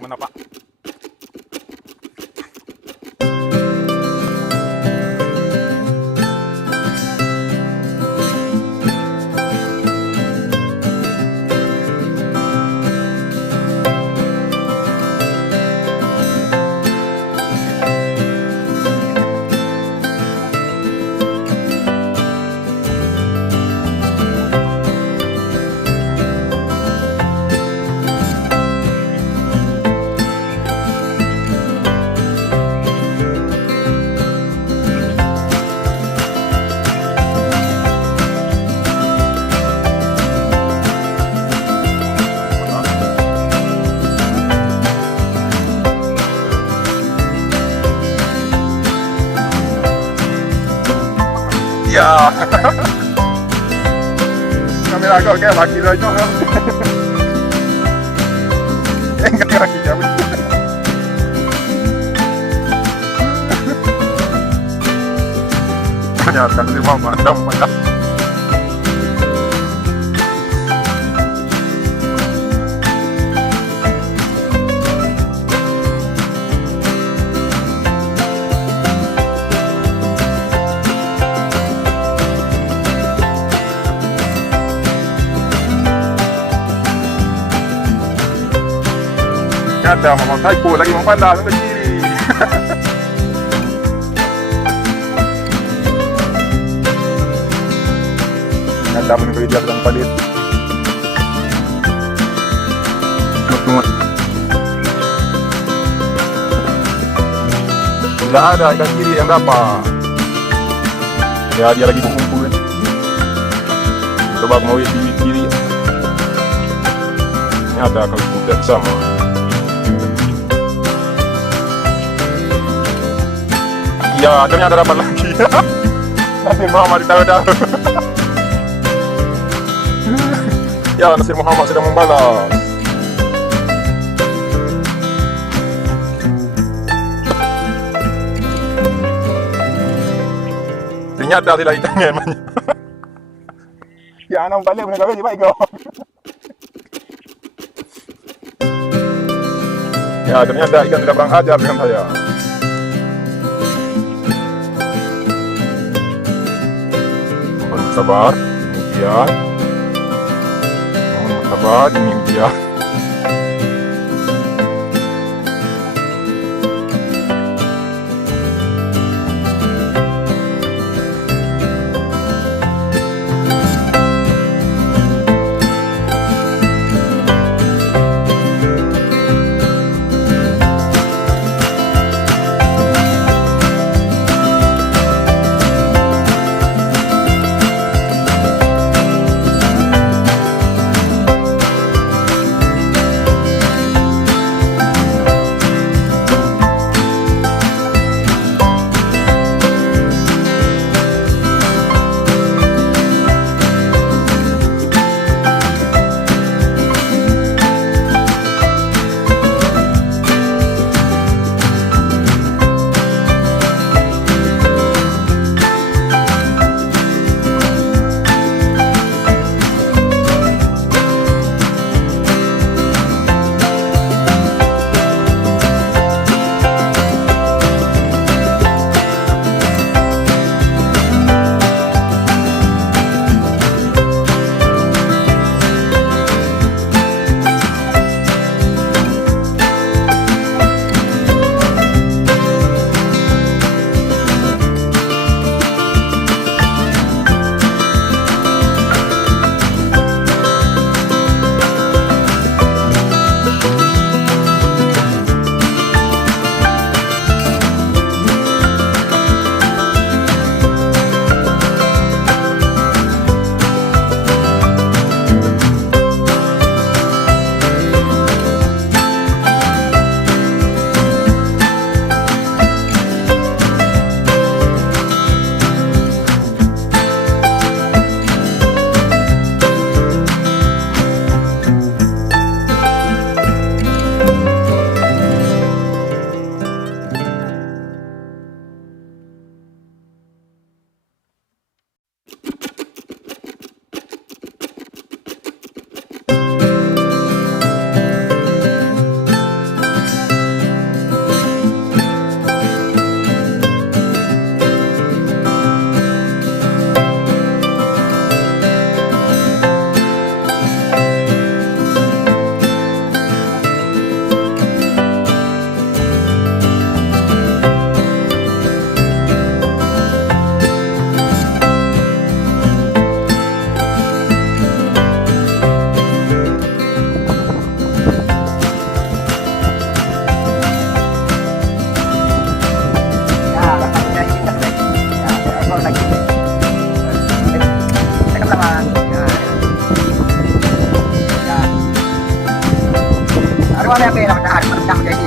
Mana pak? Ya, kamera kau kayak laki saja. Enggak laki jauh. Ternyata si mama mana? Ada mama typo lagi mempandang ke kiri. Ada menunggu dia bilang palit. Tunggu. Tidak ada ikan kiri yang dapat. Ya dia lagi berkumpul. Coba mau di kiri. Ini ada kalau tidak sama. Ya, ternyata dapat lagi. Nasir Muhammad ditaruh-taruh. Ya, Nasir Muhammad sedang membalas. Ternyata tidak ikannya emangnya. Ya, anak balik punya kawin baik kau. Ya, ternyata ikan tidak kurang ajar dengan saya. Sabar, demikian. Mohon sabar, demikian. boleh bela tahan mentang jadi.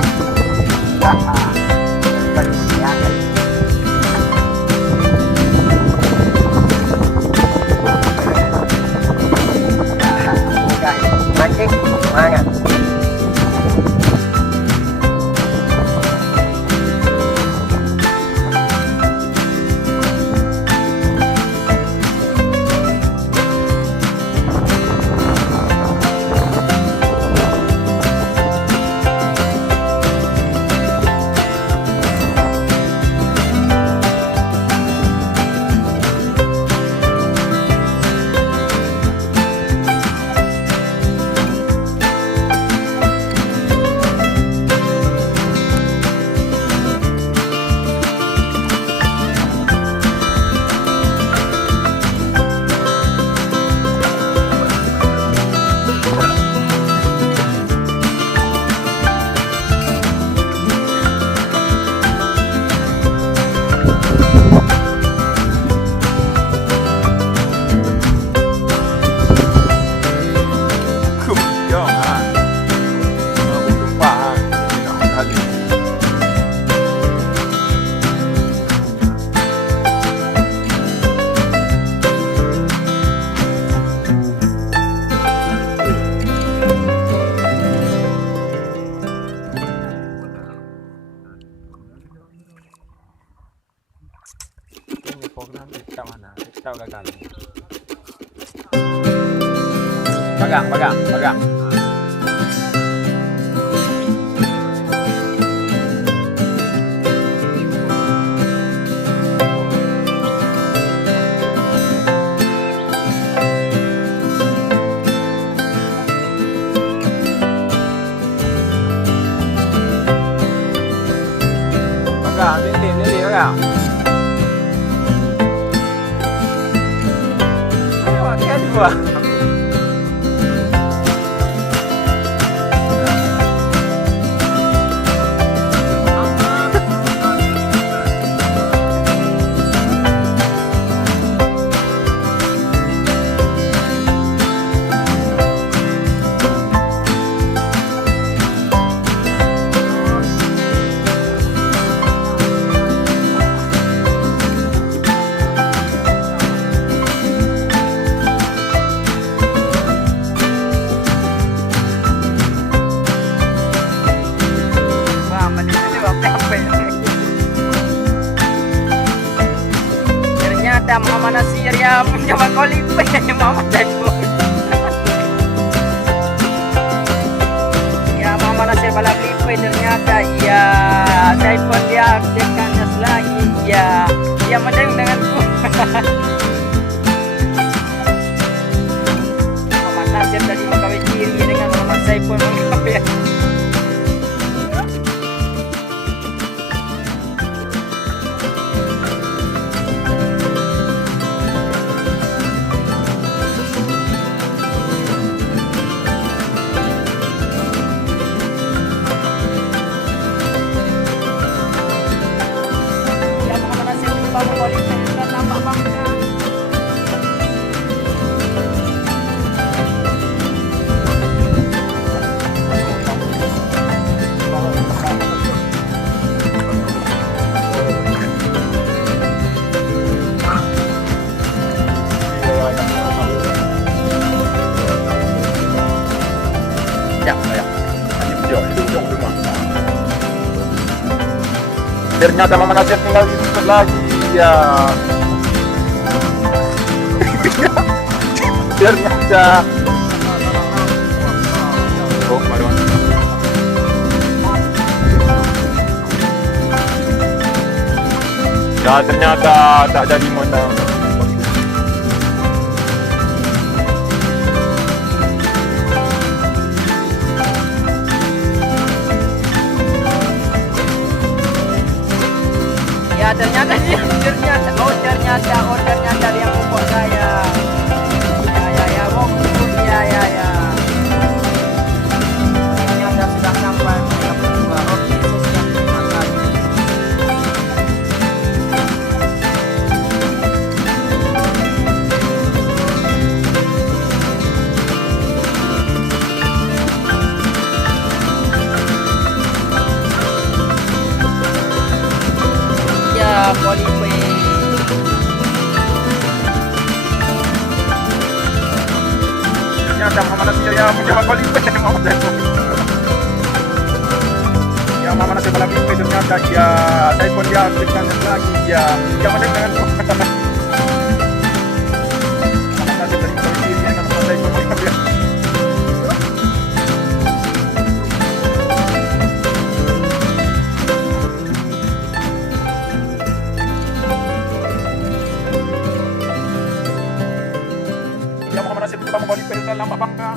Mancing, semangat. Pegang. Lili pegang. Ayo, dua. Ternyata Mama Nasir yang menjawab kolipin Mama Saiful. Ya Mama Nasir balap lipin ternyata ya Saiful dia aktifkannya selagi ya dia mendengar denganku. Mama Nasir tadi mengkawin diri dengan Mama Saiful mengkawin. Ternyata Mama Nasir tinggal di tempat lagi ya. Ternyata ya ternyata tak jadi menang. Ya ternyata ordernya yang membuat saya. Ya. Ternyata sudah sampai mereka berdua. Oke, saya terima kasih. Dia makolipin na yung mga cellphone. Ya mama nasi malamipin ternyata ya cellphone dia aktifkan lagi ya mana dengan mama nasi dari polisi dia kan cellphone dia. Ya mama nasi itu kamu makolipin dalam bangka.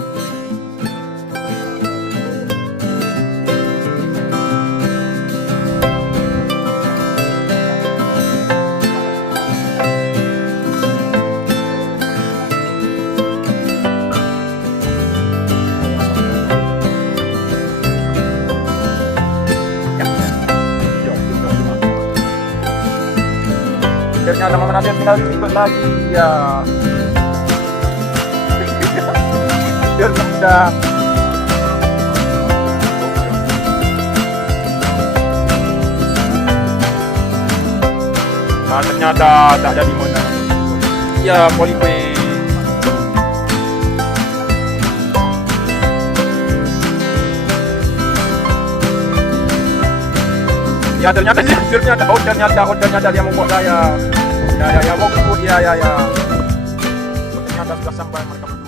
Ternyata mama nasi tinggal ikut lagi ya. Biar sudah. Nah, ternyata tak ada di mana. Ya, polipin. Ya ternyata ordernya dari yang membuat saya. Ya mau ya. Ternyata sudah sampai mereka berdua.